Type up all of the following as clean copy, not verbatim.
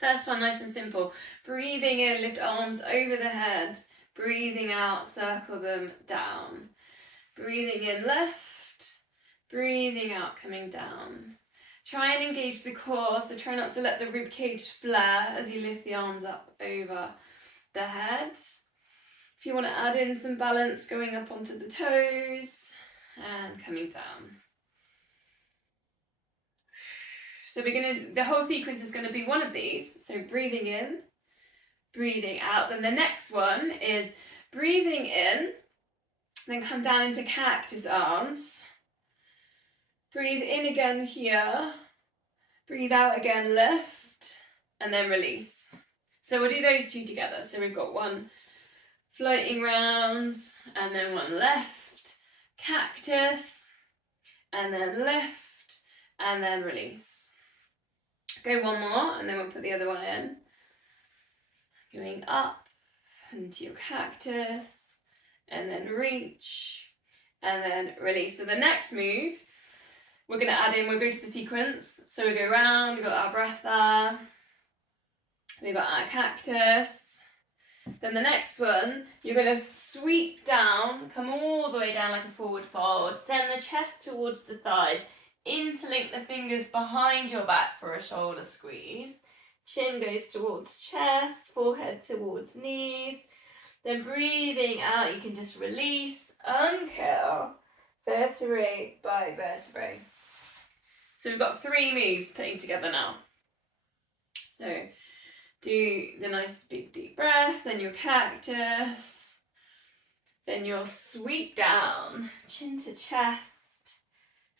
First one, nice and simple. Breathing in, lift arms over the head. Breathing out, circle them down. Breathing in, left. Breathing out, coming down. Try and engage the core, so try not to let the rib cage flare as you lift the arms up over the head. If you want to add in some balance, going up onto the toes and coming down. So the whole sequence is going to be one of these. So breathing in, breathing out. Then the next one is breathing in, then come down into cactus arms. Breathe in again here. Breathe out again, lift, and then release. So we'll do those two together. So we've got one floating round, and then one left, cactus, and then lift, and then release. Go one more, and then we'll put the other one in. Going up into your cactus, and then reach, and then release. So the next move, we're going to add in, we'll go to the sequence. So we go round, we've got our breath there, we've got our cactus. Then the next one, you're going to sweep down, come all the way down like a forward fold, send the chest towards the thighs, interlink the fingers behind your back for a shoulder squeeze. Chin goes towards chest, forehead towards knees. Then breathing out, you can just release, uncurl, vertebrae by vertebrae. So we've got 3 moves putting together now. So do the nice big deep breath, then your cactus, then your sweep down, chin to chest,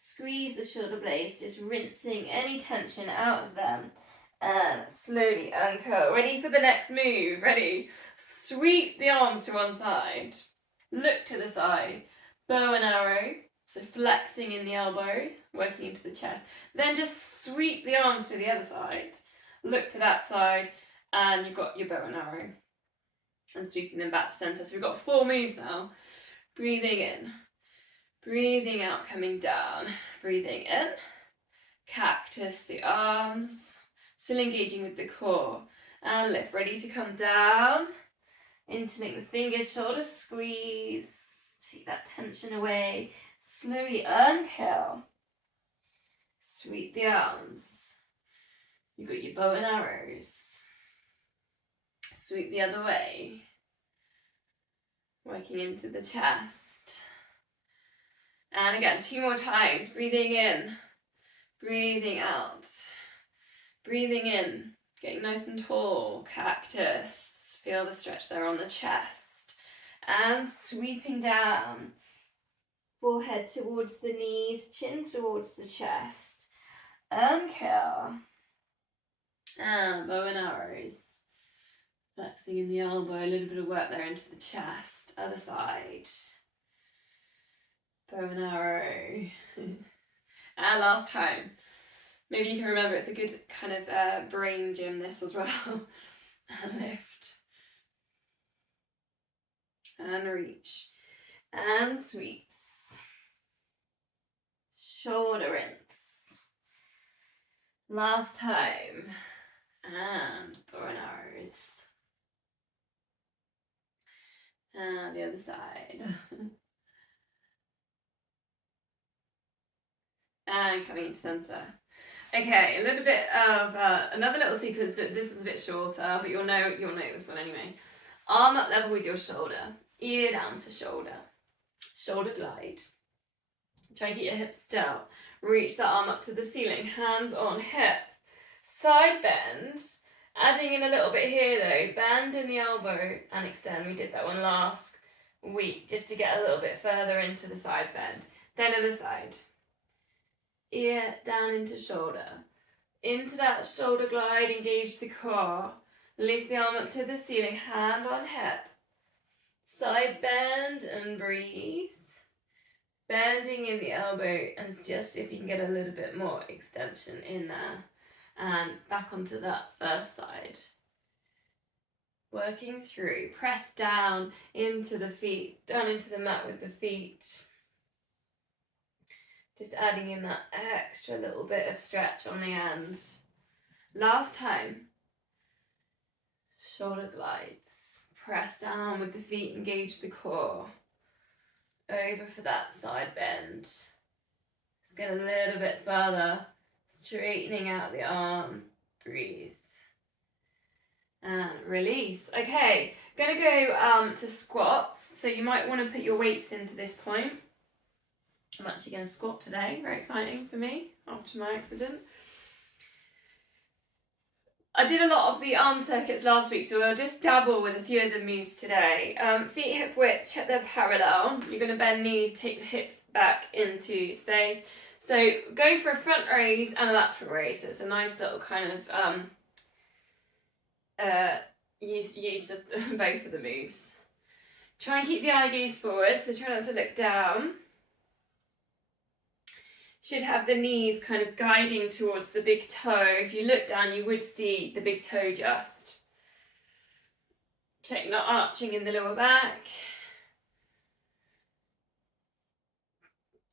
squeeze the shoulder blades, just rinsing any tension out of them, and slowly uncurl. Ready for the next move, ready? Sweep the arms to one side, look to the side, bow and arrow, so flexing in the elbow, working into the chest, then just sweep the arms to the other side, look to that side, and you've got your bow and arrow, and sweeping them back to center. So we've got 4 moves now. Breathing in, breathing out, coming down, breathing in, cactus the arms, still engaging with the core, and lift, ready to come down, interlink the fingers, shoulder squeeze, take that tension away, slowly uncurl, sweep the arms, you've got your bow and arrows, sweep the other way, working into the chest. And again, 2 more times, breathing in, breathing out, breathing in, getting nice and tall, cactus, feel the stretch there on the chest, and sweeping down, forehead towards the knees, chin towards the chest, uncurl, and bow and arrows. Flexing in the elbow, a little bit of work there into the chest, other side. Bow and arrow. And last time. Maybe you can remember, it's a good kind of brain gym this as well. And lift. And reach. And sweeps. Shoulder rinse. Last time. And bow and arrows. And the other side. And coming into center. Okay, a little bit of another little sequence, but this was a bit shorter, but you'll know this one anyway. Arm up level with your shoulder, ear down to shoulder. Shoulder glide. Try and keep your hips still. Reach the arm up to the ceiling, hands on hip. Side bend. Adding in a little bit here though, bend in the elbow and extend. We did that one last week, just to get a little bit further into the side bend. Then other side. Ear down into shoulder. Into that shoulder glide, engage the core. Lift the arm up to the ceiling, hand on hip. Side bend and breathe. Bending in the elbow and just see if you can get a little bit more extension in there. And back onto that first side. Working through, press down into the feet, down into the mat with the feet. Just adding in that extra little bit of stretch on the end. Last time. Shoulder glides. Press down with the feet, engage the core. Over for that side bend. Let's get a little bit further. Straightening out the arm. Breathe. And release. Okay, gonna go to squats. So you might want to put your weights into this point. I'm actually going to squat today. Very exciting for me after my accident. I did a lot of the arm circuits last week, so I'll just dabble with a few of the moves today. Feet hip width, check they're parallel. You're going to bend knees, take the hips back into space. So go for a front raise and a lateral raise. So it's a nice little kind of use of both of the moves. Try and keep the eye gaze forward, so try not to look down. Should have the knees kind of guiding towards the big toe. If you look down, you would see the big toe just. Check not arching in the lower back.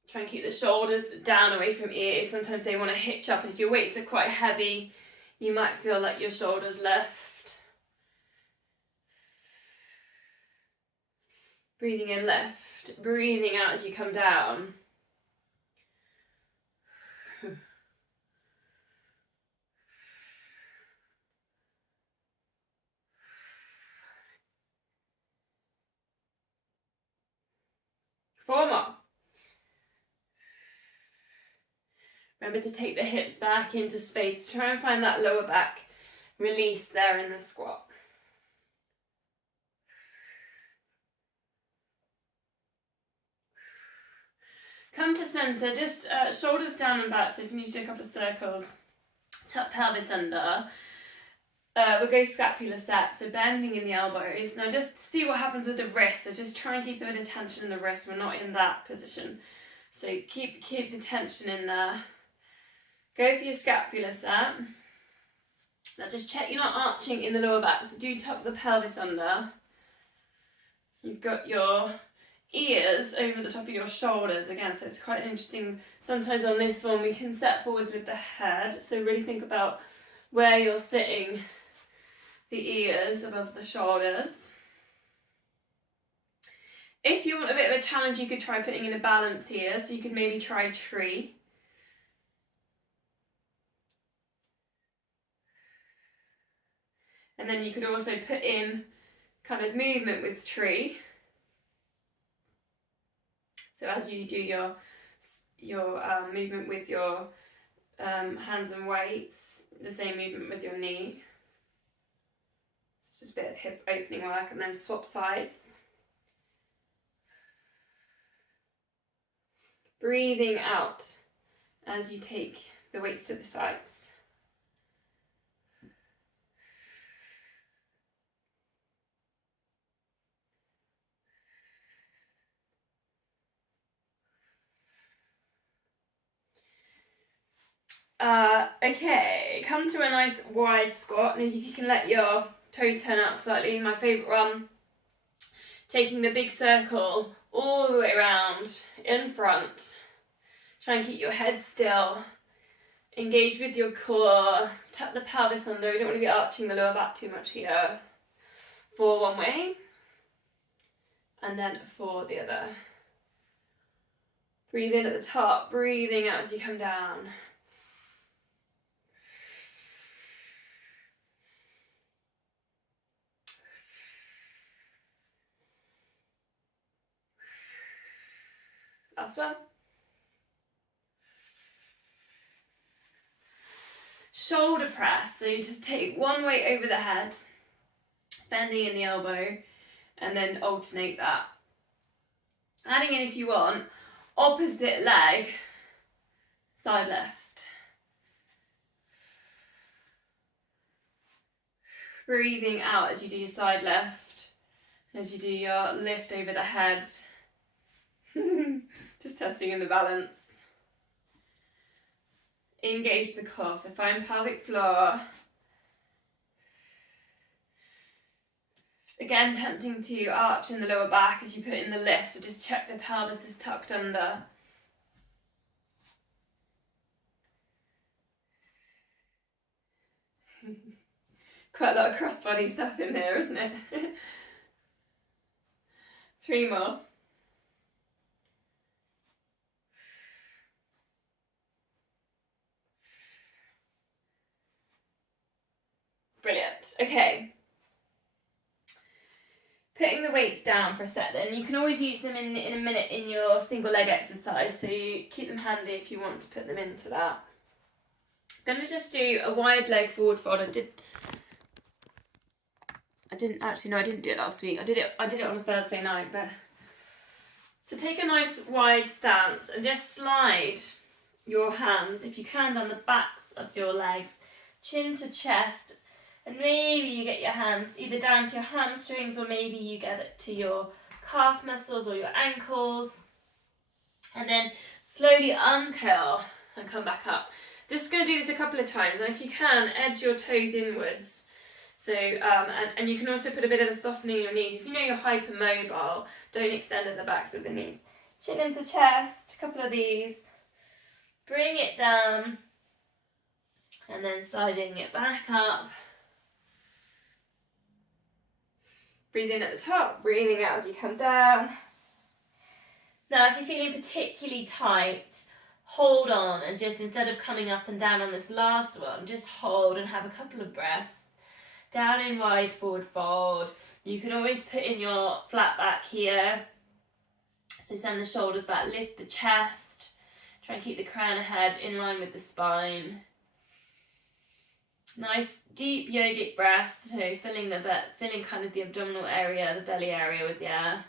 Try and keep the shoulders down away from ears. Sometimes they want to hitch up. If your weights are quite heavy, you might feel like your shoulders left. Breathing in left, breathing out as you come down. Four more. Remember to take the hips back into space. Try and find that lower back release there in the squat. Come to centre, just shoulders down and back, so if you need to do a couple of circles, tuck pelvis under. We'll go scapula set, so bending in the elbows. Now just see what happens with the wrist, so just try and keep a bit of tension in the wrist. We're not in that position. So keep the tension in there. Go for your scapula set. Now just check you're not arching in the lower back, so do tuck the pelvis under. You've got your ears over the top of your shoulders again, so it's quite interesting. Sometimes on this one we can step forwards with the head, so really think about where you're sitting the ears above the shoulders. If you want a bit of a challenge, you could try putting in a balance here, so you could maybe try tree. And then you could also put in kind of movement with tree. So as you do your movement with your hands and weights, the same movement with your knee. It's just a bit of hip opening work, and then swap sides. Breathing out as you take the weights to the sides. Okay, come to a nice wide squat, and you can let your toes turn out slightly. My favourite one, taking the big circle all the way around in front. Try and keep your head still. Engage with your core. Tuck the pelvis under. You don't want to be arching the lower back too much here. For one way, and then for the other. Breathe in at the top, breathing out as you come down. Last one. Shoulder press, so you just take one weight over the head, bending in the elbow, and then alternate that. Adding in, if you want, opposite leg, side left. Breathing out as you do your side left, as you do your lift over the head. Just testing in the balance. Engage the core, so find pelvic floor. Again, tempting to arch in the lower back as you put in the lift, so just check the pelvis is tucked under. Quite a lot of crossbody stuff in there, isn't it? 3 more. Brilliant. Okay. Putting the weights down for a sec then. You can always use them in a minute in your single leg exercise, so you keep them handy if you want to put them into that. I'm going to just do a wide leg forward fold. I didn't do it last week. I did it on a Thursday night, but so take a nice wide stance and just slide your hands, if you can, down the backs of your legs, chin to chest, and maybe you get your hands either down to your hamstrings or maybe you get it to your calf muscles or your ankles, and then slowly uncurl and come back up. Just going to do this a couple of times, and if you can, edge your toes inwards. So, and you can also put a bit of a softening in your knees. If you know you're hypermobile, don't extend at the backs of the knees. Chin into chest, a couple of these. Bring it down, and then sliding it back up. Breathe in at the top, breathing out as you come down. Now, if you're feeling particularly tight, hold on, and just instead of coming up and down on this last one, just hold and have a couple of breaths. Down in wide forward fold. You can always put in your flat back here. So send the shoulders back, lift the chest. Try and keep the crown of head in line with the spine. Nice deep yogic breaths, so filling kind of the abdominal area, the belly area with the air.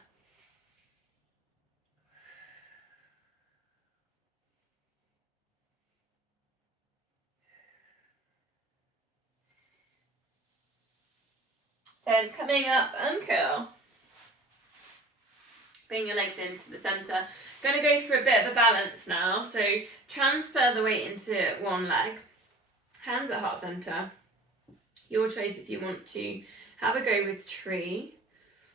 Then coming up, uncurl. Bring your legs into the centre. Going to go for a bit of a balance now. So transfer the weight into one leg. Hands at heart centre. Your choice if you want to have a go with tree,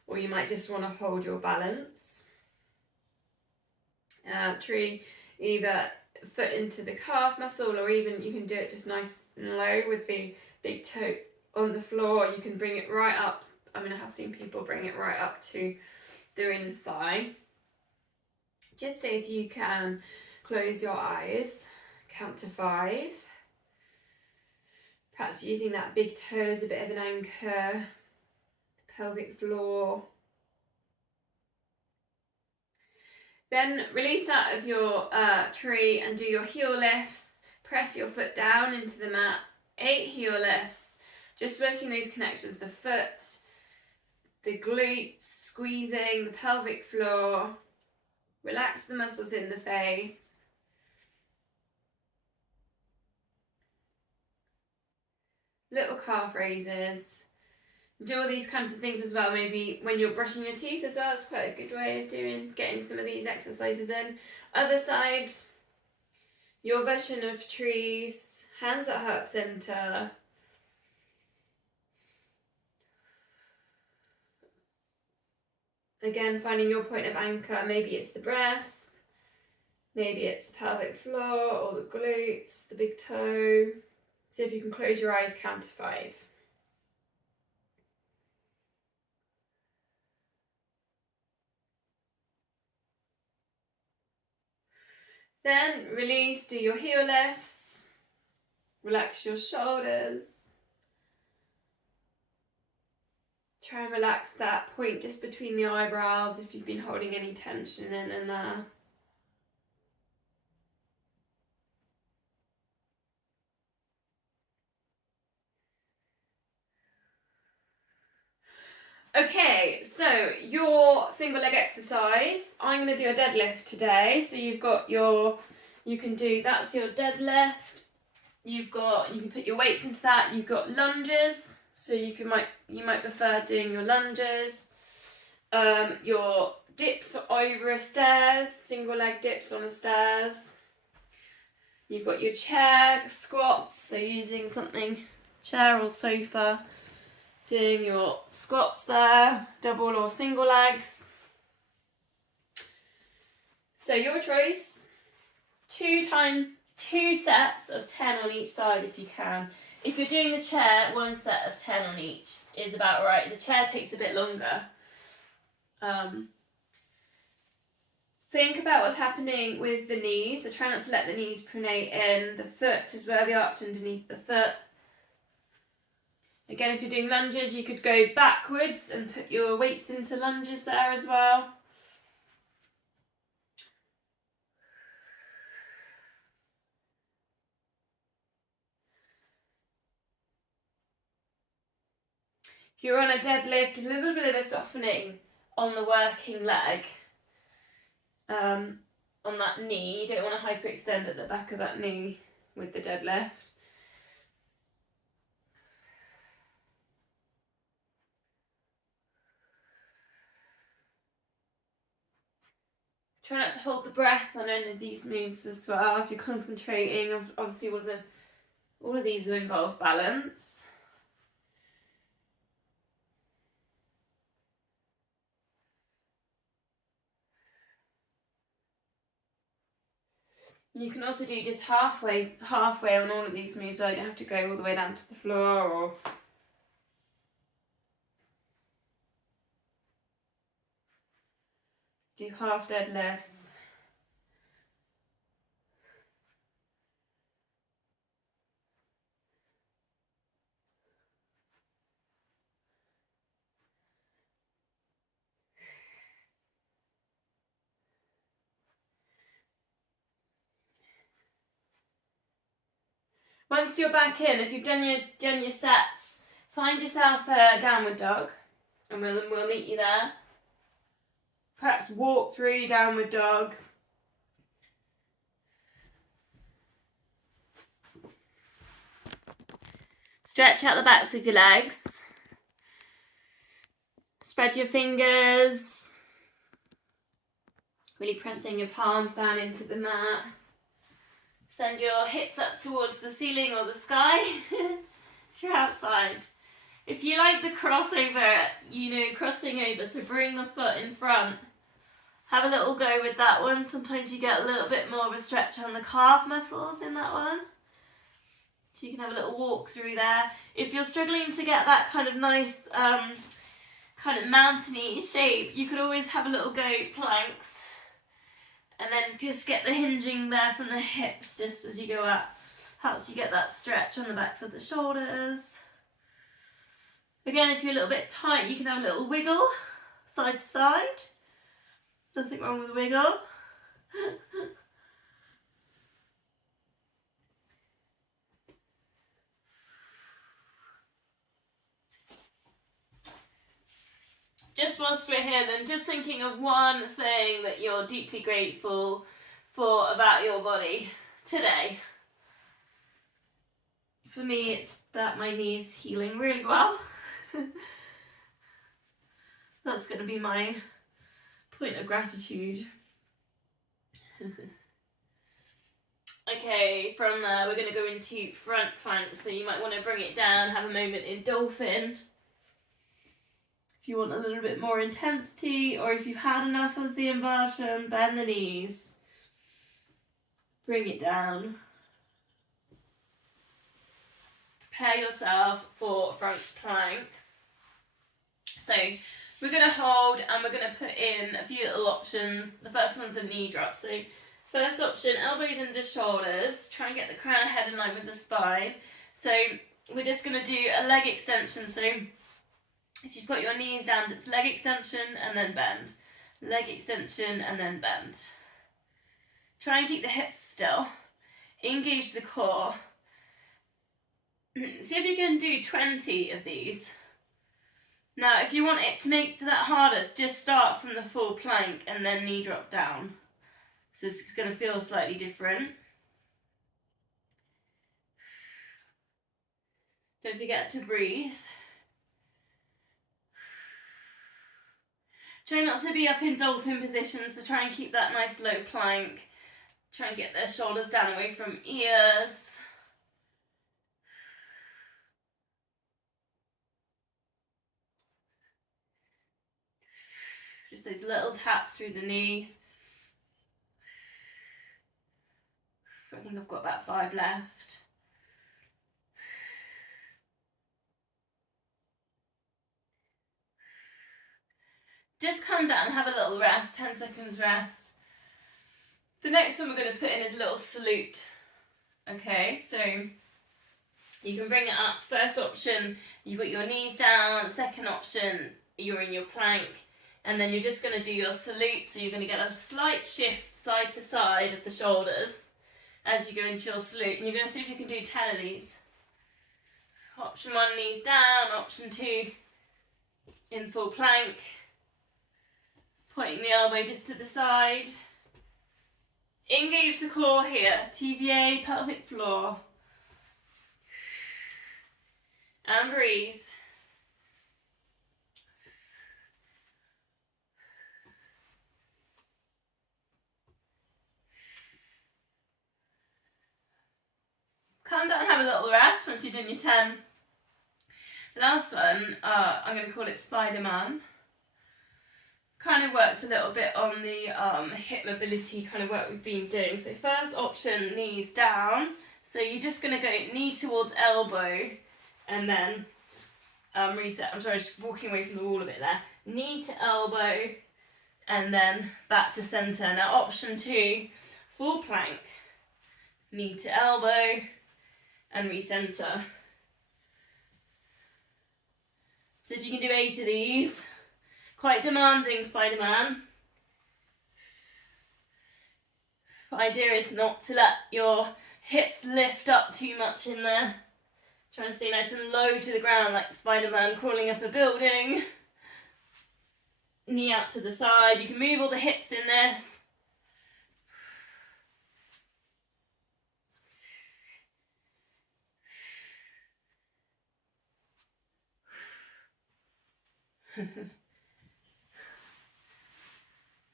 or you might just want to hold your balance. Tree, either foot into the calf muscle, or even you can do it just nice and low with the big toe on the floor. You can bring it right up. I mean, I have seen people bring it right up to their inner thigh. Just see if you can close your eyes, count to 5. Perhaps using that big toe as a bit of an anchor, pelvic floor. Then release out of your tree and do your heel lifts. Press your foot down into the mat. 8 heel lifts. Just working those connections, the foot, the glutes, squeezing the pelvic floor. Relax the muscles in the face. Little calf raises. Do all these kinds of things as well, maybe when you're brushing your teeth as well. It's quite a good way of getting some of these exercises in. Other side, your version of trees, hands at heart centre. Again, finding your point of anchor. Maybe it's the breath, maybe it's the pelvic floor or the glutes, the big toe. See if you can close your eyes, count to 5. Then release, do your heel lifts, relax your shoulders. Try and relax that point just between the eyebrows if you've been holding any tension in and there. Okay, so your single leg exercise, I'm going to do a deadlift today. So you can do, that's your deadlift. You can put your weights into that. You've got lunges, so you might prefer doing your lunges. Your dips over a stairs, single leg dips on the stairs. You've got your chair squats, so using something, chair or sofa. Doing your squats there, double or single legs. So your choice, 2 2 sets of 10 on each side if you can. If you're doing the chair, 1 set of 10 on each is about right. The chair takes a bit longer. Think about what's happening with the knees. So try not to let the knees pronate in. The foot is where the arch underneath the foot. Again, if you're doing lunges, you could go backwards and put your weights into lunges there as well. If you're on a deadlift, a little bit of a softening on the working leg, on that knee. You don't want to hyperextend at the back of that knee with the deadlift. Try not to hold the breath on any of these moves as well. If you're concentrating, obviously all of these will involve balance. You can also do just halfway on all of these moves, so you don't have to go all the way down to the floor or do half deadlifts. Once you're back in, if you've done your sets, find yourself a downward dog, and we'll meet you there. Perhaps walk through your downward dog. Stretch out the backs of your legs. Spread your fingers. Really pressing your palms down into the mat. Send your hips up towards the ceiling or the sky if you're outside. If you like the crossover, crossing over, so bring the foot in front. Have a little go with that one. Sometimes you get a little bit more of a stretch on the calf muscles in that one. So you can have a little walk through there. If you're struggling to get that kind of nice, kind of mountainy shape, you could always have a little go planks. And then just get the hinging there from the hips just as you go up. Helps you get that stretch on the backs of the shoulders. Again, if you're a little bit tight, you can have a little wiggle side to side. Nothing wrong with a wiggle. Just whilst we're here then, just thinking of one thing that you're deeply grateful for about your body today. For me, it's that my knee is healing really well. That's going to be my point of gratitude. Okay, from there we're going to go into front plank, so you might want to bring it down, have a moment in dolphin. If you want a little bit more intensity, or if you've had enough of the inversion, bend the knees. Bring it down. Prepare yourself for front plank. So we're going to hold and we're going to put in a few little options. The first one's a knee drop. So first option, elbows under shoulders. Try and get the crown of head in line with the spine. So we're just going to do a leg extension. So if you've got your knees down, it's leg extension and then bend. Leg extension and then bend. Try and keep the hips still. Engage the core. See if you can do 20 of these. Now, if you want it to make that harder, just start from the full plank and then knee drop down. So it's going to feel slightly different. Don't forget to breathe. Try not to be up in dolphin position, so try and keep that nice low plank. Try and get the shoulders down away from ears. Just those little taps through the knees. I think I've got about 5 left. Just come down, have a little rest, 10 seconds rest. The next one we're going to put in is a little salute. Okay, so you can bring it up. First option, you've got your knees down. Second option, you're in your plank. And then you're just going to do your salute. So you're going to get a slight shift side to side of the shoulders as you go into your salute. And you're going to see if you can do 10 of these. Option 1, knees down. Option 2, in full plank. Pointing the elbow just to the side. Engage the core here. TVA, pelvic floor. And breathe. Come down and have a little rest once you've done your 10. Last one, I'm going to call it Spider-Man. Kind of works a little bit on the hip mobility kind of work we've been doing. So first option, knees down. So you're just going to go knee towards elbow and then reset. I'm sorry, just walking away from the wall a bit there. Knee to elbow and then back to centre. Now option 2, full plank. Knee to elbow and recenter. So if you can do 8 of these, quite demanding, Spider-Man. The idea is not to let your hips lift up too much in there. Try and stay nice and low to the ground like Spider-Man crawling up a building. Knee out to the side. You can move all the hips in this.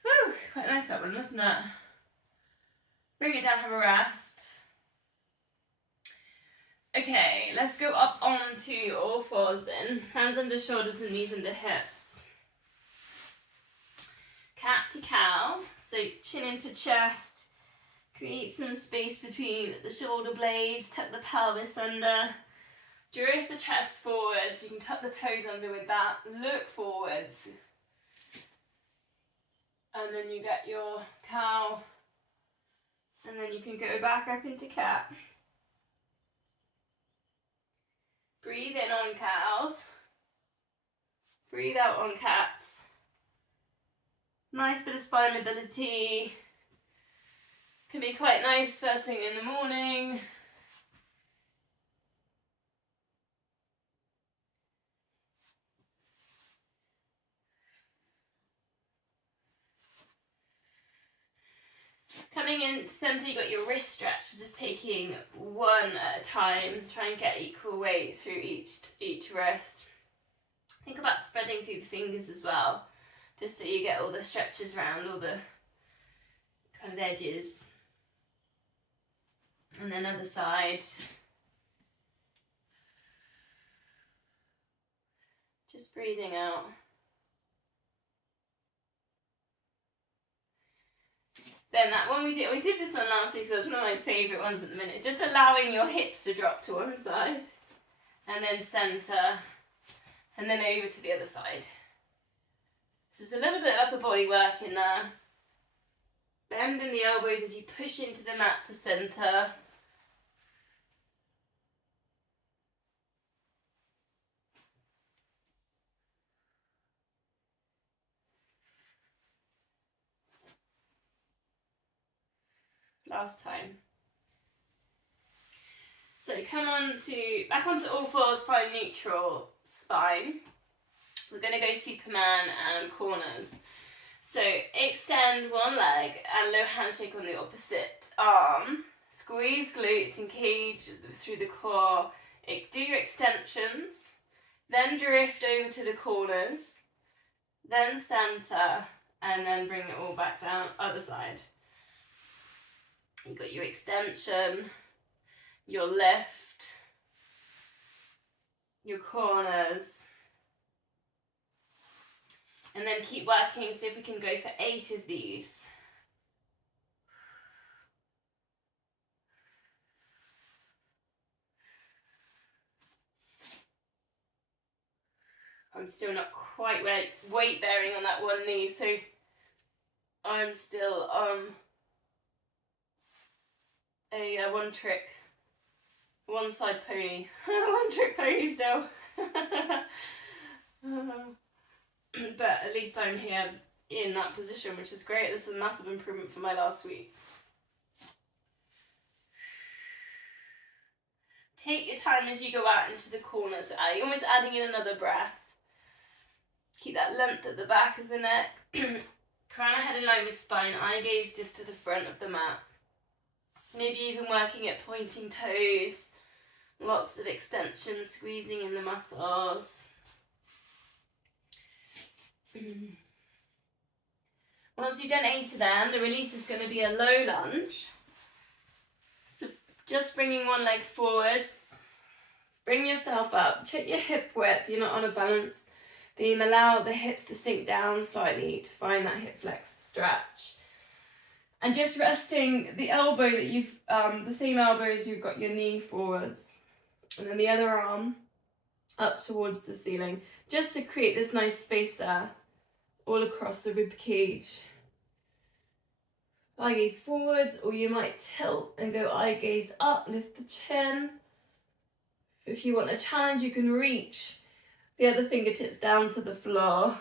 Whew, quite nice that one, wasn't it? Bring it down, have a rest. Okay, let's go up onto all fours then. Hands under shoulders and knees under hips. Cat to cow. So chin into chest. Create some space between the shoulder blades. Tuck the pelvis under. Drift the chest forwards. You can tuck the toes under with that. Look forwards. And then you get your cow. And then you can go back up into cat. Breathe in on cows. Breathe out on cats. Nice bit of spine mobility. Can be quite nice first thing in the morning. Coming in centre, you've got your wrist stretch, so just taking one at a time. Try and get equal weight through each wrist. Think about spreading through the fingers as well, just so you get all the stretches around all the kind of edges. And then other side. Just breathing out. Then that one we did this one last week, so it's one of my favourite ones at the minute. It's just allowing your hips to drop to one side, and then centre, and then over to the other side. So it's a little bit of upper body work in there. Bending the elbows as you push into the mat to centre. Last time. So come on back onto all fours, spine neutral spine. We're going to go Superman and corners. So extend one leg and low handshake on the opposite arm. Squeeze glutes, engage through the core. Do your extensions. Then drift over to the corners. Then center. And then bring it all back down, other side. You've got your extension, your lift, your corners, and then keep working. See if we can go for 8 of these. I'm still not quite weight bearing on that one knee, so I'm still a one side pony. One trick pony still. But at least I'm here in that position, which is great. This is a massive improvement from my last week. Take your time as you go out into the corners. You're almost adding in another breath. Keep that length at the back of the neck. Crown of head in line with spine. Eye gaze just to the front of the mat. Maybe even working at pointing toes. Lots of extension, squeezing in the muscles. Once you've done 8 of them, the release is going to be a low lunge. So just bringing one leg forwards. Bring yourself up. Check your hip width. You're not on a balance beam. Allow the hips to sink down slightly to find that hip flex stretch. And just resting the elbow that you've, the same elbow as you've got your knee forwards. And then the other arm up towards the ceiling. Just to create this nice space there, all across the rib cage. Eye gaze forwards, or you might tilt and go eye gaze up, lift the chin. If you want a challenge, you can reach the other fingertips down to the floor.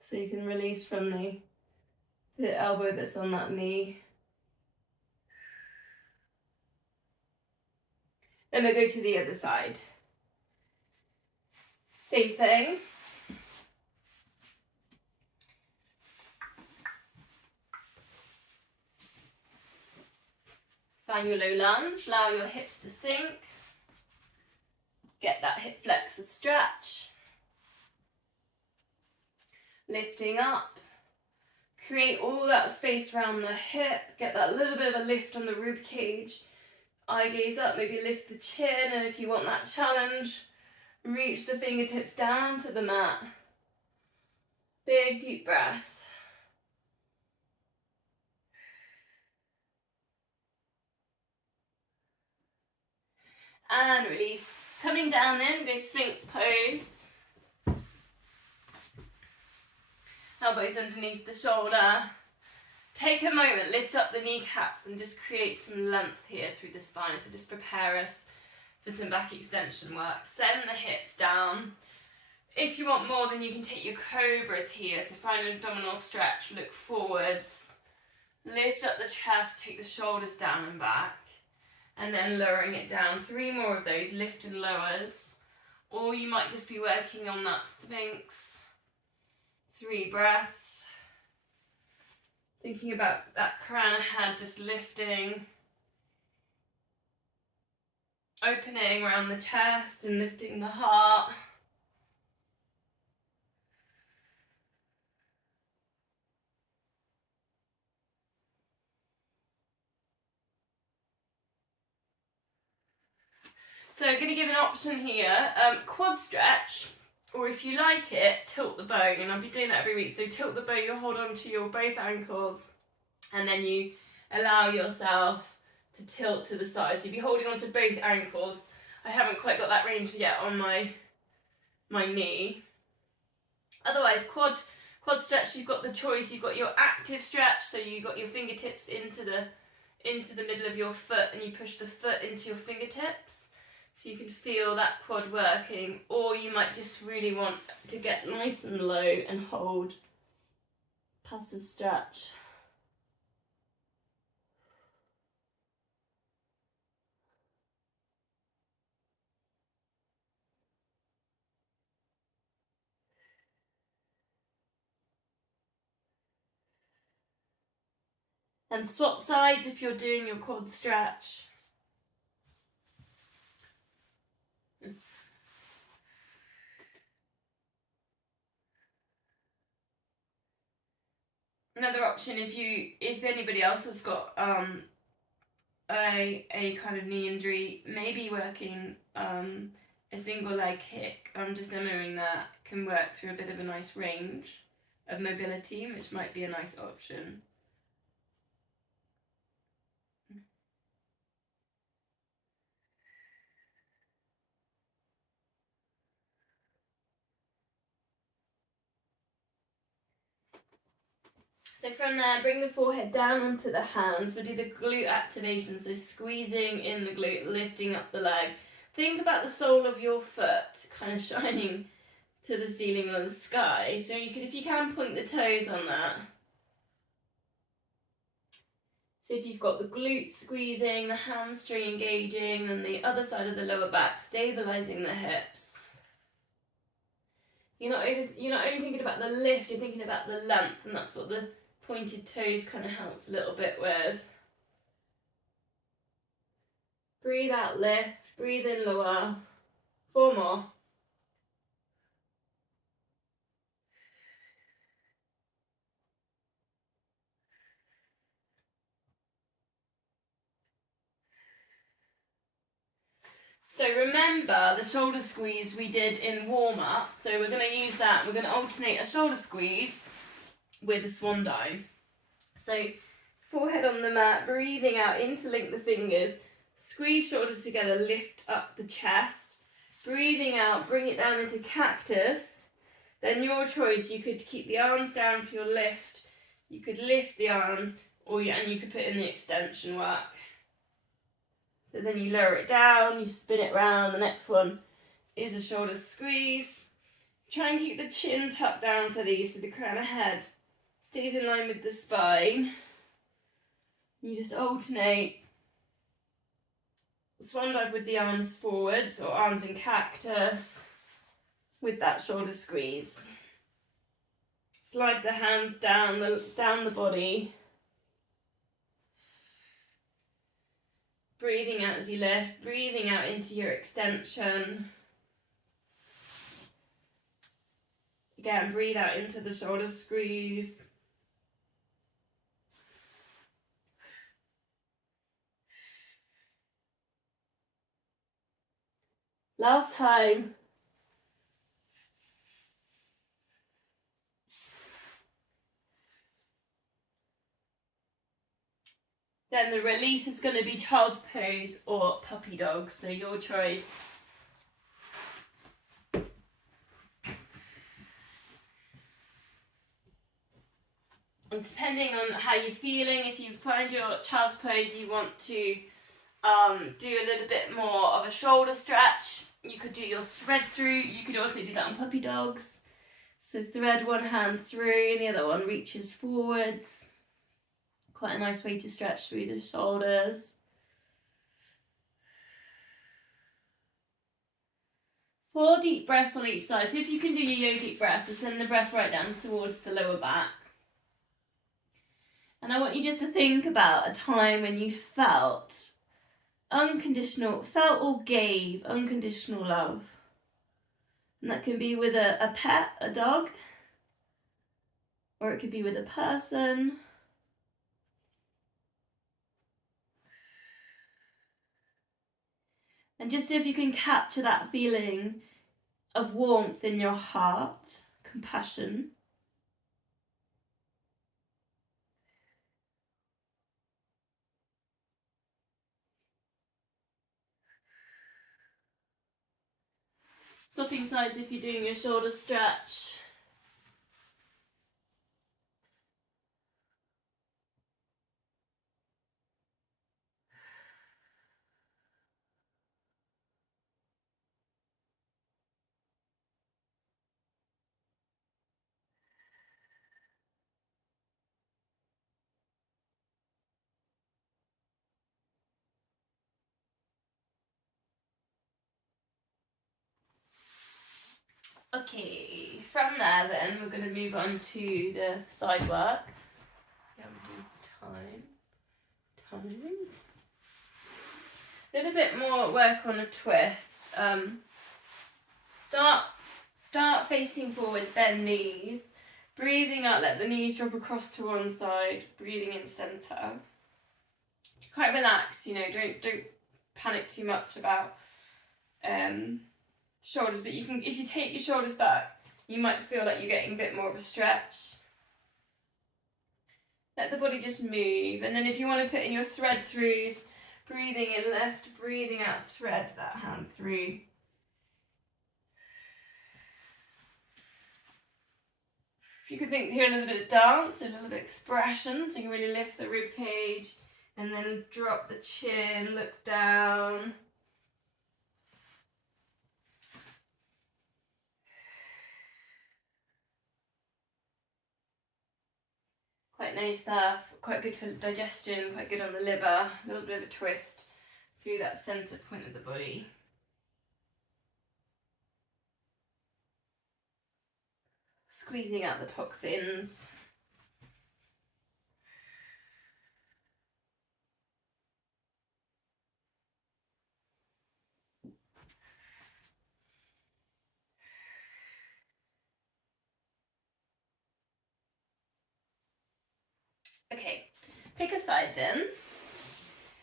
So you can release from the elbow that's on that knee. Then we'll go to the other side. Same thing. Find your low lunge, allow your hips to sink. Get that hip flexor stretch. Lifting up. Create all that space around the hip. Get that little bit of a lift on the rib cage. Eye gaze up, maybe lift the chin, and if you want that challenge, reach the fingertips down to the mat. Big deep breath. And release. Coming down then, go Sphinx pose. Elbows underneath the shoulder. Take a moment, lift up the kneecaps and just create some length here through the spine. So just prepare us for some back extension work. Send the hips down. If you want more, then you can take your cobras here. So find an abdominal stretch, look forwards. Lift up the chest, take the shoulders down and back. And then lowering it down. 3 more of those, lift and lowers. Or you might just be working on that Sphinx. 3 breaths. Thinking about that crown of head just lifting. Opening around the chest and lifting the heart. So I'm going to give an option here, quad stretch, or if you like it, tilt the bone, and I'll be doing that every week. So tilt the bone, you hold on to your both ankles, and then you allow yourself to tilt to the side. So you'll be holding on to both ankles. I haven't quite got that range yet on my knee. Otherwise, quad stretch, you've got the choice. You've got your active stretch, so you've got your fingertips into the middle of your foot, and you push the foot into your fingertips. So you can feel that quad working, or you might just really want to get nice and low and hold passive stretch. And swap sides if you're doing your quad stretch. Another option, if anybody else has got a kind of knee injury, maybe working a single leg kick. I'm just demoing that can work through a bit of a nice range of mobility, which might be a nice option. So from there, bring the forehead down onto the hands. We'll do the glute activation, so squeezing in the glute, lifting up the leg. Think about the sole of your foot kind of shining to the ceiling or the sky. So you can, if you can, point the toes on that. So if you've got the glute squeezing, the hamstring engaging, and the other side of the lower back stabilizing the hips. You're not only thinking about the lift, you're thinking about the length, and that's what the pointed toes kind of helps a little bit with. Breathe out, lift, breathe in, lower. 4 more. So remember the shoulder squeeze we did in warm-up. So we're going to use that. We're going to alternate a shoulder squeeze with a swan dive. So forehead on the mat, breathing out, interlink the fingers, squeeze shoulders together, lift up the chest. Breathing out, bring it down into cactus. Then your choice, you could keep the arms down for your lift. You could lift the arms, and you could put in the extension work. So then you lower it down, you spin it round. The next one is a shoulder squeeze. Try and keep the chin tucked down for these so the crown of head stays in line with the spine. You just alternate swan dive with the arms forwards or arms in cactus with that shoulder squeeze. Slide the hands down the body. Breathing out as you lift, breathing out into your extension. Again, breathe out into the shoulder squeeze. Last time. Then the release is going to be child's pose or puppy dog, so your choice. And depending on how you're feeling, if you find your child's pose you want to do a little bit more of a shoulder stretch, you could do your thread through. You could also do that on puppy dogs. So thread one hand through and the other one reaches forwards. Quite a nice way to stretch through the shoulders. 4 deep breaths on each side. So if you can do your yogic breath, so send the breath right down towards the lower back. And I want you just to think about a time when you felt or gave unconditional love. And that can be with a pet, a dog, or it could be with a person. And just see if you can capture that feeling of warmth in your heart, compassion. Swapping sides if you're doing your shoulder stretch. Okay, from there then we're going to move on to the side work. Yeah, we'll do time. A little bit more work on a twist. Start facing forwards, bend knees. Breathing out, let the knees drop across to one side. Breathing in centre. Quite relaxed, don't panic too much about shoulders, but you can, if you take your shoulders back, you might feel like you're getting a bit more of a stretch. Let the body just move, and then if you want to put in your thread throughs, breathing in left, breathing out, thread that hand through. You can think here a little bit of dance, a little bit of expression, so you can really lift the rib cage and then drop the chin, look down. Quite nice there, quite good for digestion, quite good on the liver, a little bit of a twist through that centre point of the body. Squeezing out the toxins. Okay, pick a side then.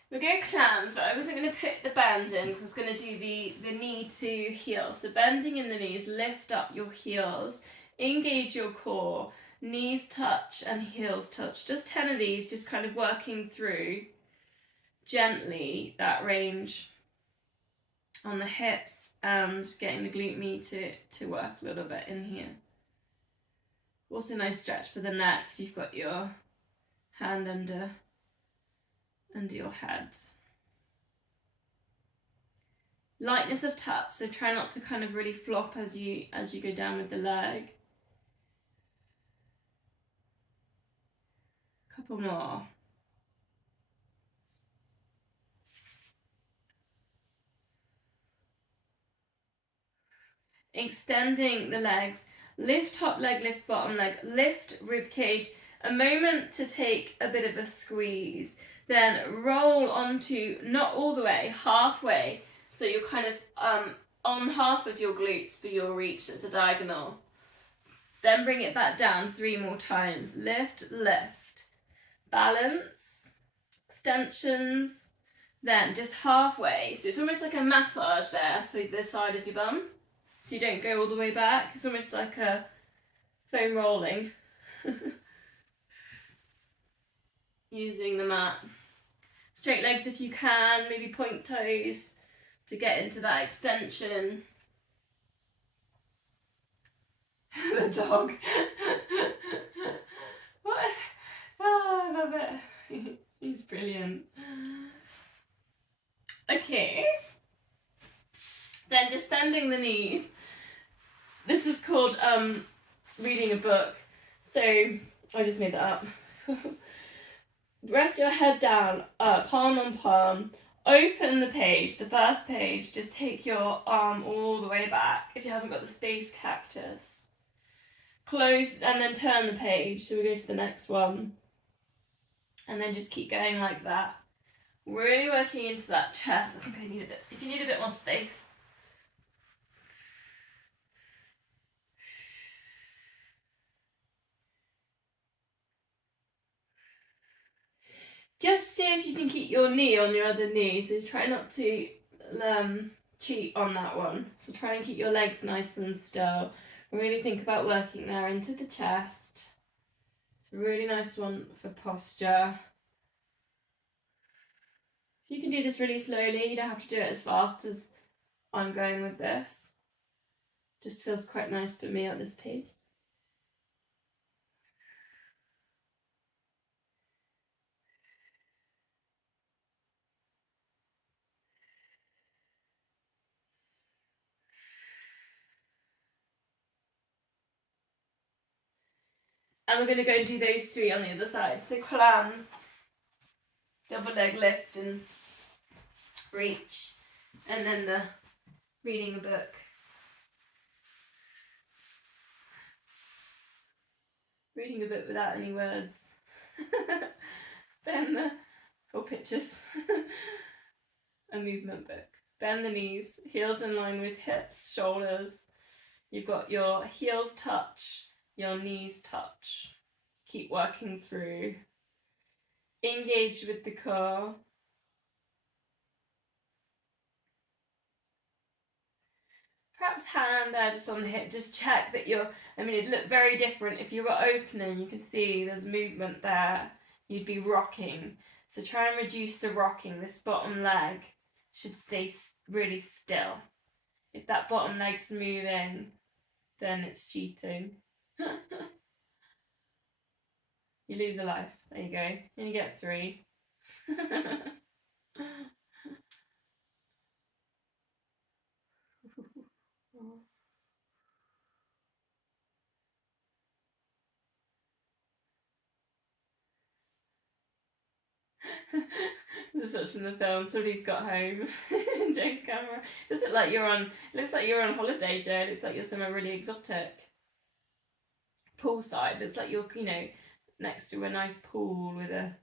We'll go clams, but I wasn't going to put the bands in because I was going to do the knee to heel. So bending in the knees, lift up your heels, engage your core, knees touch and heels touch. Just 10 of these, just kind of working through gently that range on the hips and getting the glute med to work a little bit in here. Also nice stretch for the neck if you've got your hand under your head. Lightness of touch, so try not to kind of really flop as you go down with the leg. Couple more. Extending the legs, lift top leg, lift bottom leg, lift rib cage, a moment to take a bit of a squeeze, then roll onto, not all the way, halfway, so you're kind of on half of your glutes for your reach, that's a diagonal. Then bring it back down 3 more times, lift, lift, balance, extensions, then just halfway, so it's almost like a massage there for the side of your bum. So you don't go all the way back. It's almost like a foam rolling. Using the mat. Straight legs if you can, maybe point toes to get into that extension. The dog. What? Oh, I love it. He's brilliant. Okay. Then just bending the knees. This is called reading a book. So I just made that up. Rest your head down, palm on palm. Open the page, the first page. Just take your arm all the way back if you haven't got the space cactus. Close and then turn the page. So we go to the next one. And then just keep going like that. Really working into that chest. I think I need a bit, if you need a bit more space. Just see if you can keep your knee on your other knee, so try not to cheat on that one. So try and keep your legs nice and still. Really think about working there into the chest. It's a really nice one for posture. You can do this really slowly, you don't have to do it as fast as I'm going with this. Just feels quite nice for me at this pace. And we're going to go and do those 3 on the other side. So clams, double leg lift and reach, and then the reading a book. Reading a book without any words. Bend the, or pictures. A movement book. Bend the knees, heels in line with hips, shoulders. You've got your heels touch, your knees touch. Keep working through. Engage with the core. Perhaps hand there just on the hip, just check that you're, I mean it'd look very different if you were opening, you can see there's movement there, you'd be rocking. So try and reduce the rocking, this bottom leg should stay really still. If that bottom leg's moving, then it's cheating. You lose a life. There you go. And you get 3. Just watching the film, somebody's got home. Jake's camera. Just look like it looks like you're on holiday, Joe. It looks like you're somewhere really exotic. Poolside. Looks like you're, next to a nice pool in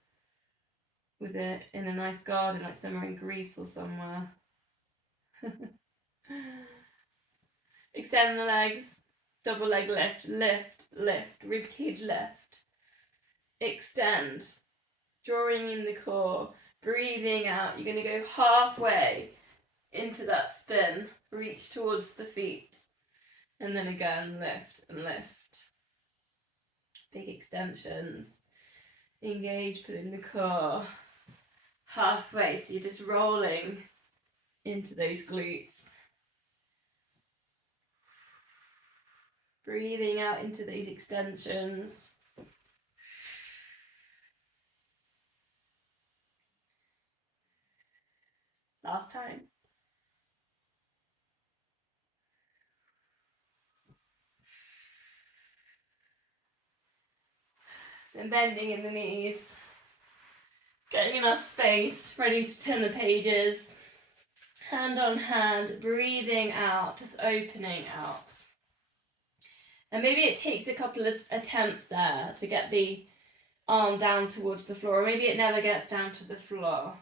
a nice garden, like somewhere in Greece or somewhere. Extend the legs. Double leg lift, lift, lift. Rib cage lift. Extend. Drawing in the core. Breathing out. You're going to go halfway into that spin. Reach towards the feet. And then again, lift and lift. Big extensions. Engage, put in the core. Halfway, so you're just rolling into those glutes. Breathing out into those extensions. Last time. And bending in the knees. Getting enough space, ready to turn the pages. Hand on hand, breathing out, just opening out. And maybe it takes a couple of attempts there to get the arm down towards the floor, or maybe it never gets down to the floor.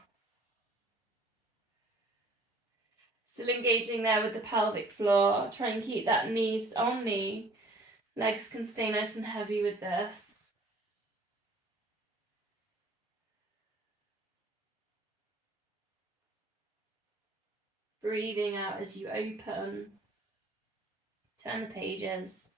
Still engaging there with the pelvic floor. Try and keep that knees on knee. Legs can stay nice and heavy with this. Breathing out as you open. Turn the pages.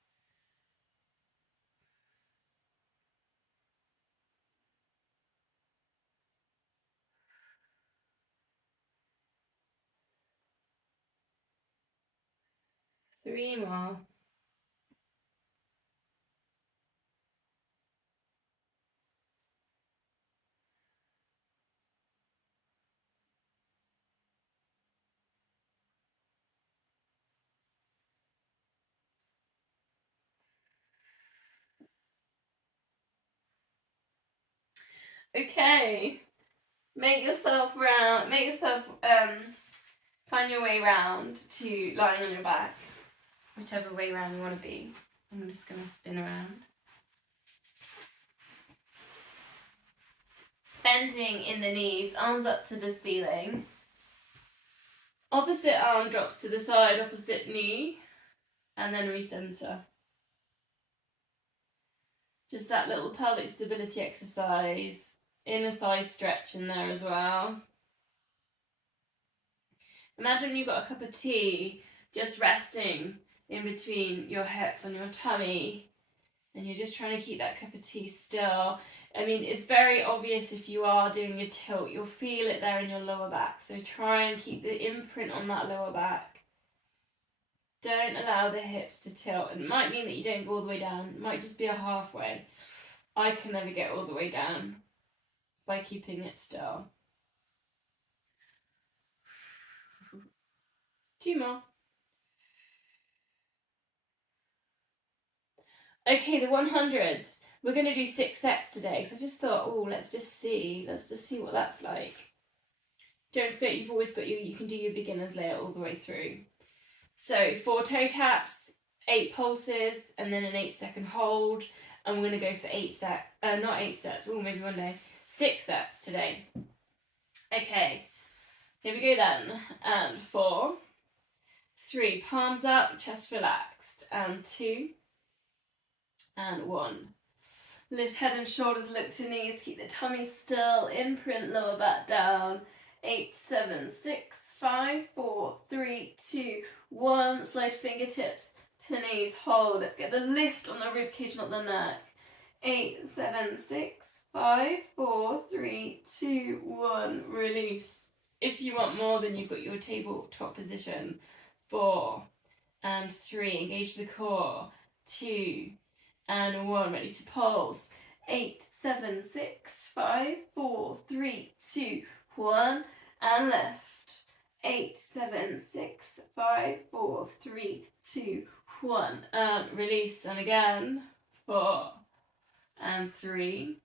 Three more. Okay. Make yourself find your way round to lying on your back. Whichever way around you want to be. I'm just going to spin around. Bending in the knees, arms up to the ceiling. Opposite arm drops to the side, opposite knee, and then recenter. Just that little pelvic stability exercise. Inner thigh stretch in there as well. Imagine you've got a cup of tea just resting in between your hips on your tummy, and you're just trying to keep that cup of tea still. I mean, it's very obvious if you are doing your tilt, you'll feel it there in your lower back. So try and keep the imprint on that lower back. Don't allow the hips to tilt. It might mean that you don't go all the way down. It might just be a halfway. I can never get all the way down by keeping it still. 2 more. Okay, the 100s. We're going to do 6 sets today. So I just thought, let's just see what that's like. Don't forget, you've always got you can do your beginner's layer all the way through. So 4 toe taps, 8 pulses, and then an 8-second hold. And we're going to go for 8 sets. Not 8 sets. Maybe one day. 6 sets today. Okay. Here we go then. And 4, 3. Palms up, chest relaxed. And 2. And 1. Lift head and shoulders, look to knees, keep the tummy still, imprint lower back down. 8, 7, 6, 5, 4, 3, 2, 1. Slide fingertips to knees, hold. Let's get the lift on the rib cage, not the neck. 8, 7, 6, 5, 4, 3, 2, 1. Release. If you want more, then you've got your tabletop position. 4 and 3. Engage the core. 2 and 1. Ready to pulse. 8, 7, 6, 5, 4, 3, 2, 1, and left. 8, 7, 6, 5, 4, 3, 2, 1, and release, and again, 4 and 3,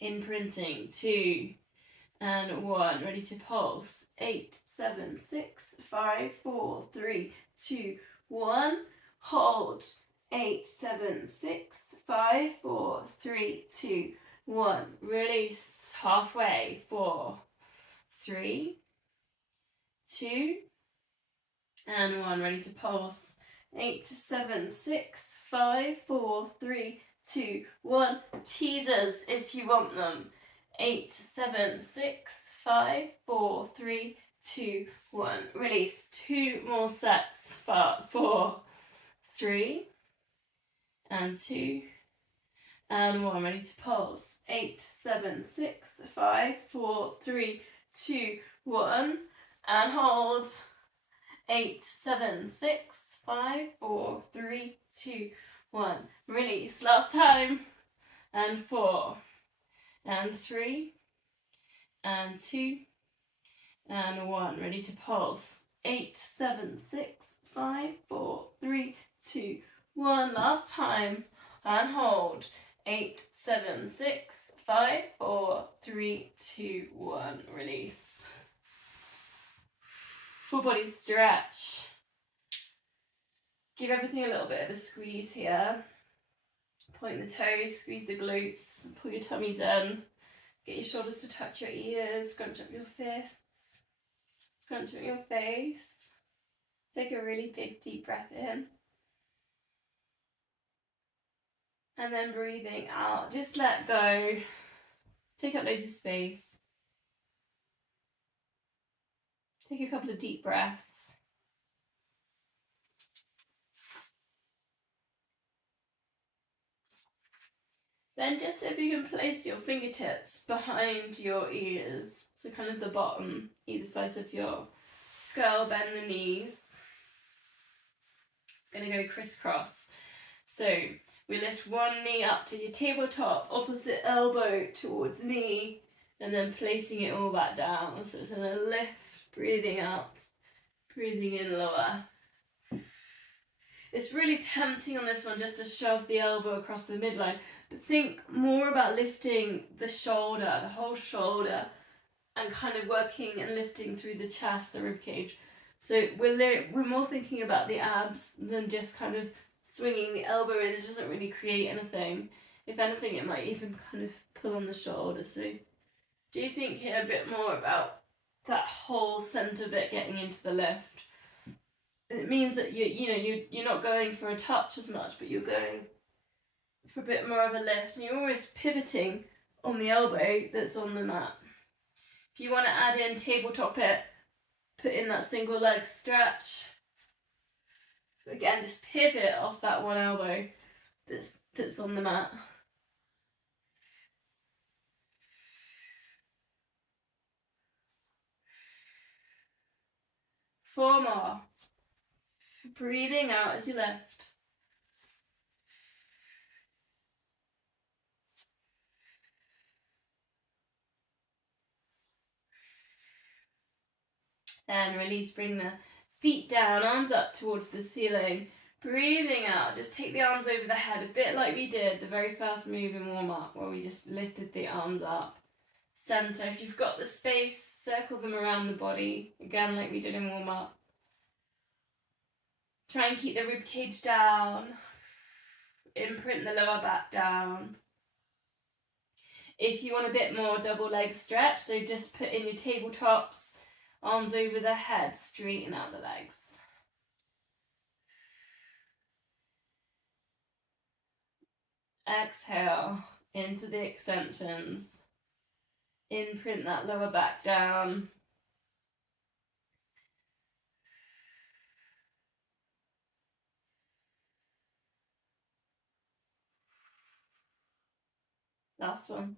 imprinting, 2 and 1, ready to pulse, 8, 7, 6, 5, 4, 3, 2, 1, hold, 8, 7, 6, 5, 4, 3, 2, 1, release, halfway, 4, 3, 2, and 1, ready to pulse, 8, 7, 6, 5, 4, 3, 2, 1, teasers if you want them, 8, 7, 6, 5, 4, 3, 2, 1, release, 2 more sets, 4, 3, and 2, and 1, ready to pulse, 8, 7, 6, 5, 4, 3, 2, 1, and hold, 8, 7, 6, 5, 4, 3, 2, 1, release, last time, and 4, and 3, and 2, and 1, ready to pulse, 8, 7, 6, 5, 4, 3, 2, 1, last time, and hold, 8, 7, 6, 5, 4, 3, 2, 1, release. Full body stretch. Give everything a little bit of a squeeze here. Point the toes, squeeze the glutes, pull your tummies in. Get your shoulders to touch your ears, scrunch up your fists, scrunch up your face. Take a really big deep breath in. And then breathing out, just let go. Take up loads of space. Take a couple of deep breaths. Then just if you can place your fingertips behind your ears, so kind of the bottom, either sides of your skull, bend the knees. Gonna go crisscross. So we lift one knee up to your tabletop, opposite elbow towards knee, and then placing it all back down. So it's gonna lift, breathing out, breathing in lower. It's really tempting on this one just to shove the elbow across the midline, but think more about lifting the shoulder, the whole shoulder, and kind of working and lifting through the chest, the rib cage. So we're more thinking about the abs than just kind of swinging the elbow in. It doesn't really create anything. If anything, it might even kind of pull on the shoulder. So do think here a bit more about that whole centre bit getting into the lift. And it means that you're not going for a touch as much, but you're going for a bit more of a lift, and you're always pivoting on the elbow that's on the mat. If you want to add in tabletop it, put in that single leg stretch. Again, just pivot off that one elbow that's on the mat. Four more. Breathing out as you lift. Then release, bring the feet down, arms up towards the ceiling. Breathing out, just take the arms over the head, a bit like we did the very first move in warm-up, where we just lifted the arms up. Centre, if you've got the space, circle them around the body, again like we did in warm-up. Try and keep the rib cage down. Imprint the lower back down. If you want a bit more double leg stretch, so just put in your tabletops, arms over the head, straighten out the legs. Exhale into the extensions. Imprint that lower back down. Last one.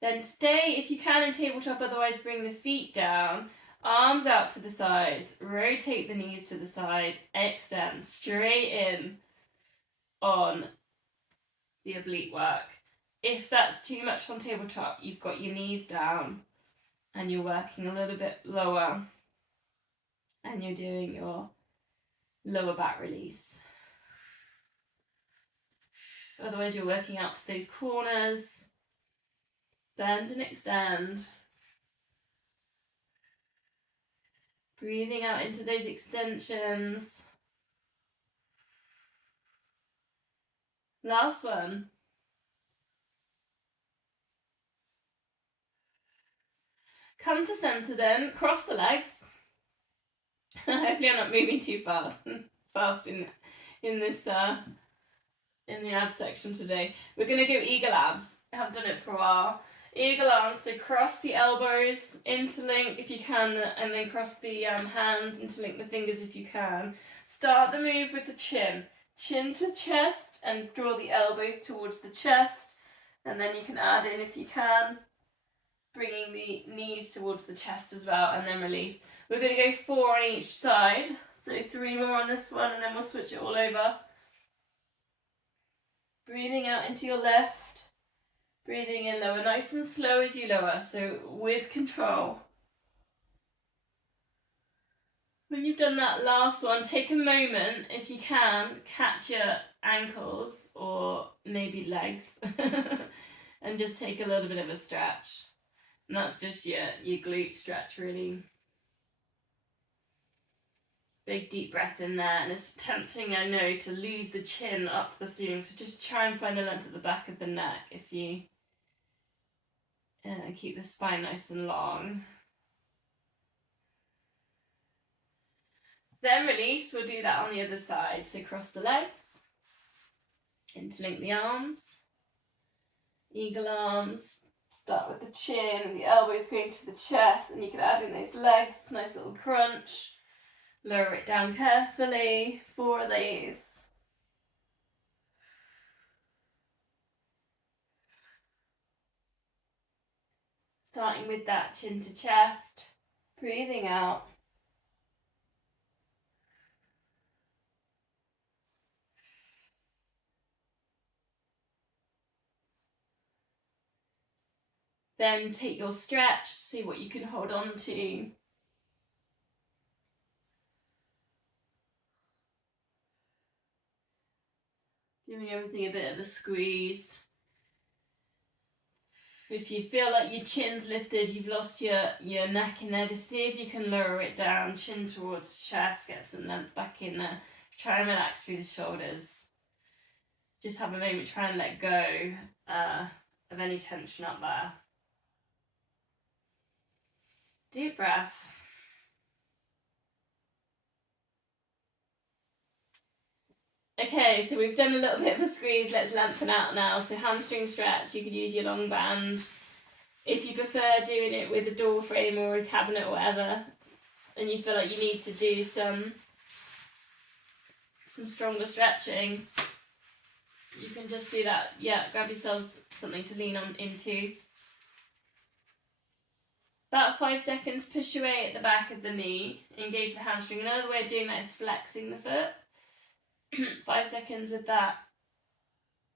Then stay, if you can, in tabletop, otherwise bring the feet down. Arms out to the sides. Rotate the knees to the side. Extend straight in on the oblique work. If that's too much on tabletop, you've got your knees down and you're working a little bit lower and you're doing your lower back release. Otherwise you're working out to those corners. Bend and extend. Breathing out into those extensions. Last one. Come to center then, cross the legs. Hopefully I'm not moving too fast in this in the ab section today. We're going to go eagle abs. I haven't done it for a while. Eagle arms, so cross the elbows, interlink if you can, and then cross the hands, interlink the fingers if you can. Start the move with the chin. Chin to chest and draw the elbows towards the chest, and then you can add in if you can, bringing the knees towards the chest as well, and then release. We're going to go 4 on each side, so 3 more on this one, and then we'll switch it all over. Breathing out into your left, breathing in lower, nice and slow as you lower, so with control. When you've done that last one, take a moment, if you can, catch your ankles or maybe legs and just take a little bit of a stretch. And that's just your glute stretch, really. Big deep breath in there, and it's tempting, I know, to lose the chin up to the ceiling, so just try and find the length at the back of the neck if you keep the spine nice and long. Then release, we'll do that on the other side, so cross the legs, interlink the arms, eagle arms, start with the chin and the elbows going to the chest, and you can add in those legs, nice little crunch. Lower it down carefully, 4 of these. Starting with that chin to chest, breathing out. Then take your stretch, see what you can hold on to. Giving everything a bit of a squeeze. If you feel like your chin's lifted, you've lost your neck in there, just see if you can lower it down, chin towards chest, get some length back in there. Try and relax through the shoulders. Just have a moment, try and let go of any tension up there. Deep breath. Okay, so we've done a little bit of a squeeze, let's lengthen out now. So hamstring stretch, you could use your long band. If you prefer doing it with a door frame or a cabinet or whatever, and you feel like you need to do some stronger stretching, you can just do that. Yeah, grab yourselves something to lean on into. About 5 seconds, push away at the back of the knee, engage the hamstring. Another way of doing that is flexing the foot. 5 seconds with that.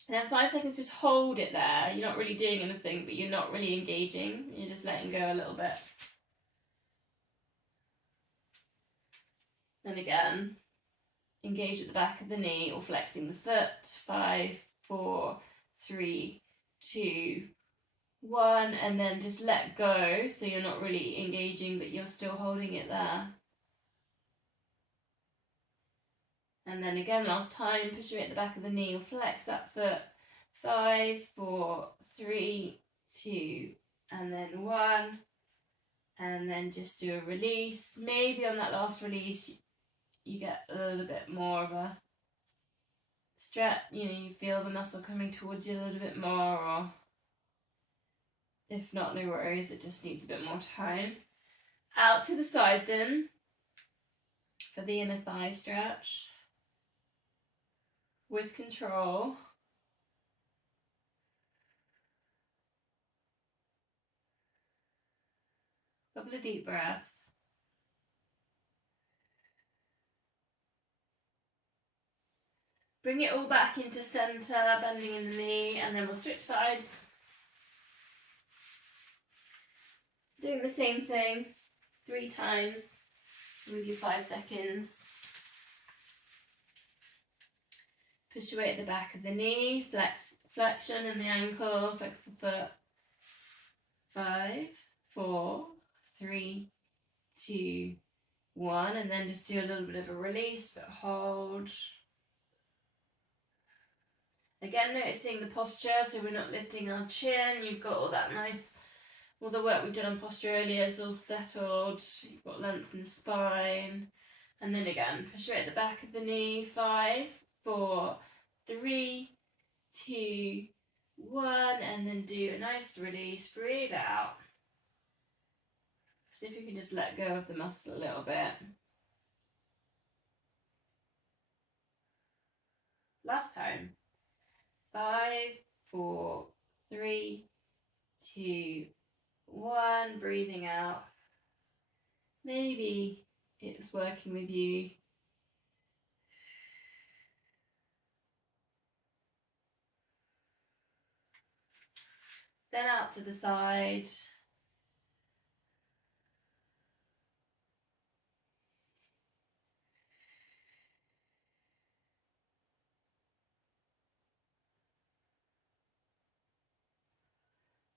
And then 5 seconds, just hold it there. You're not really doing anything, but you're not really engaging. You're just letting go a little bit. And again, engage at the back of the knee or flexing the foot. 5, 4, 3, 2, 1. And then just let go. So you're not really engaging, but you're still holding it there. And then again, last time, push away at the back of the knee or flex that foot. 5, 4, 3, 2, and then 1. And then just do a release. Maybe on that last release, you get a little bit more of a stretch. You feel the muscle coming towards you a little bit more, or if not, no worries, it just needs a bit more time. Out to the side then, for the inner thigh stretch. With control. Couple of deep breaths. Bring it all back into centre, bending in the knee, and then we'll switch sides. Doing the same thing 3 times with your 5 seconds. Push your weight at the back of the knee, flexion in the ankle, flex the foot. 5, 4, 3, 2, 1, and then just do a little bit of a release, but hold. Again, noticing the posture, so we're not lifting our chin. You've got all that nice, all the work we've done on posture earlier is all settled. You've got length in the spine. And then again, push your weight at the back of the knee. 5, 4, 3, 2, 1, and then do a nice release. Breathe out. See if you can just let go of the muscle a little bit. Last time. 5, 4, 3, 2, 1. Breathing out. Maybe it's working with you. Then out to the side.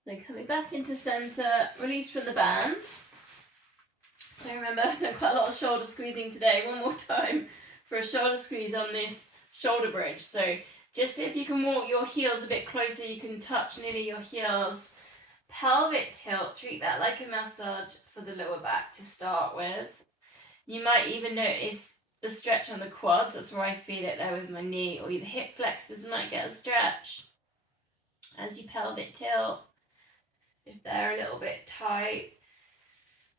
Then coming back into centre, release from the band. So remember, I've done quite a lot of shoulder squeezing today. One more time for a shoulder squeeze on this shoulder bridge. So just if you can walk your heels a bit closer, you can touch nearly your heels. Pelvic tilt, treat that like a massage for the lower back to start with. You might even notice the stretch on the quads. That's where I feel it there with my knee. Or the hip flexors might get a stretch as you pelvic tilt. If they're a little bit tight.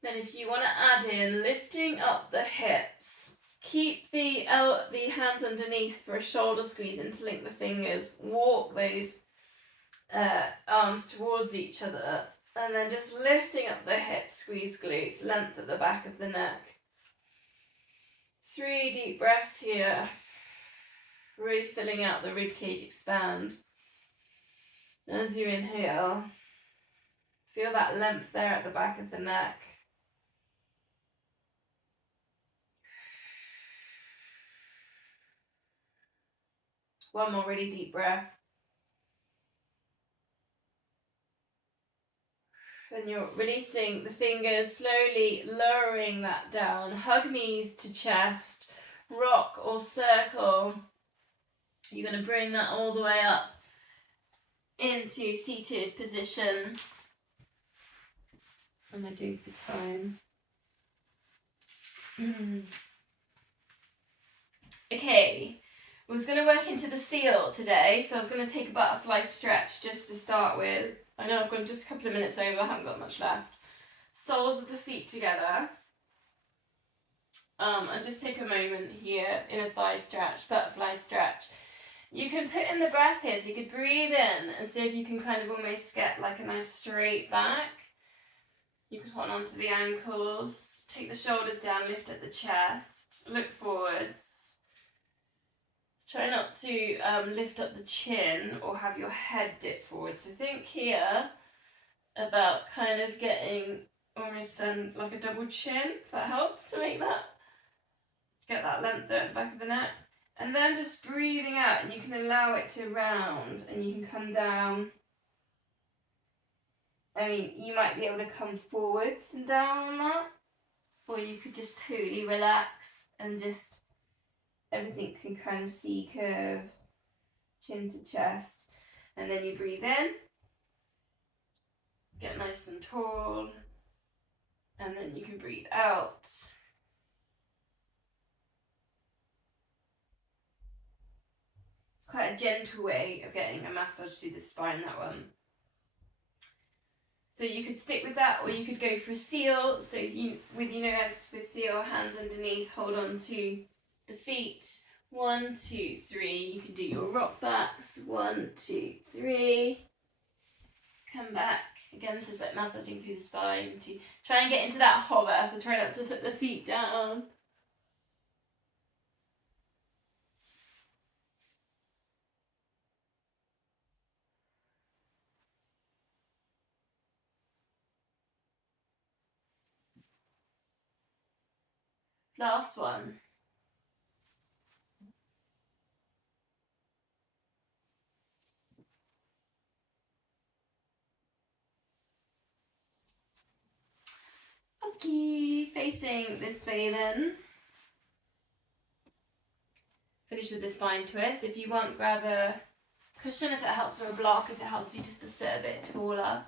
Then if you want to add in lifting up the hips, keep the hands underneath for a shoulder squeeze, interlink the fingers, walk those arms towards each other, and then just lifting up the hips, squeeze glutes, length at the back of the neck. 3 deep breaths here, really filling out the ribcage expand. As you inhale, feel that length there at the back of the neck. One more really deep breath. Then you're releasing the fingers, slowly lowering that down. Hug knees to chest, rock or circle. You're going to bring that all the way up into seated position. What am I doing for time? Okay, I was going to work into the seal today, so I was going to take a butterfly stretch just to start with. I know I've gone just a couple of minutes over, I haven't got much left. Soles of the feet together. And just take a moment here in a thigh stretch, butterfly stretch. You can put in the breath here, so you could breathe in and see if you can kind of almost get like a nice straight back. You could hold on to the ankles, take the shoulders down, lift at the chest, look forwards. Try not to lift up the chin or have your head dip forward. So think here about kind of getting almost like a double chin, if that helps to make that. Get that length there at the back of the neck. And then just breathing out, and you can allow it to round and you can come down. I mean, you might be able to come forwards and down on that, or you could just totally relax and just everything can kind of C-curve, chin to chest. And then you breathe in, get nice and tall, and then you can breathe out. It's quite a gentle way of getting a massage through the spine, that one. So you could stick with that, or you could go for a seal. So with seal, hands underneath, hold on to the feet. 1, 2, 3. You can do your rock backs. 1, 2, 3. Come back. Again, this is like massaging through the spine to try and get into that hover. So try not to put the feet down. Last one. Okay, facing this way then. Finish with the spine twist. If you want, grab a cushion if it helps, or a block if it helps you just to sit a bit taller.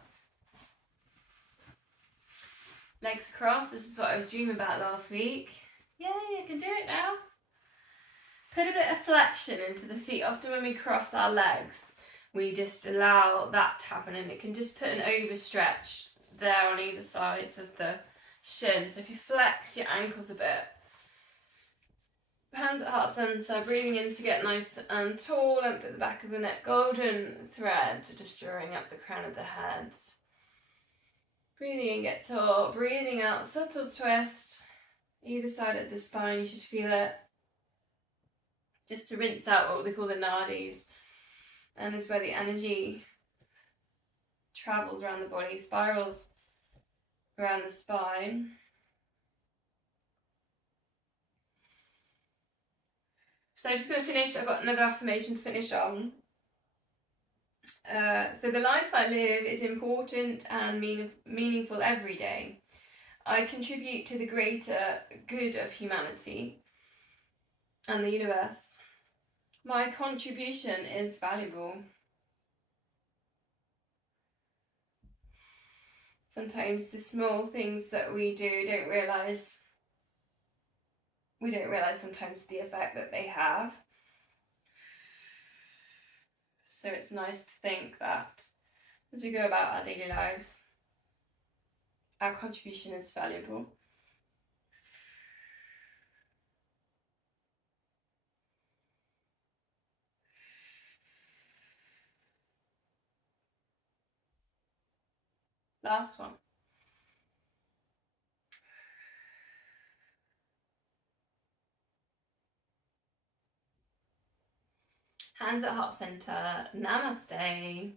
Legs crossed. This is what I was dreaming about last week. Yay, I can do it now. Put a bit of flexion into the feet. Often when we cross our legs, we just allow that to happen, and it can just put an overstretch there on either sides of the shin. So if you flex your ankles a bit, hands at heart centre, breathing in to get nice and tall, length at the back of the neck, golden thread, just drawing up the crown of the head. Breathing in, get tall, breathing out, subtle twist, either side of the spine, you should feel it. Just to rinse out what they call the nadis, and this is where the energy travels around the body, spirals around the spine. So I'm just going to finish. I've got another affirmation to finish on. So the life I live is important and meaningful every day. I contribute to the greater good of humanity and the universe. My contribution is valuable. Sometimes the small things that we do, we don't realise sometimes the effect that they have. So it's nice to think that as we go about our daily lives, our contribution is valuable. Last one. Hands at heart center. Namaste.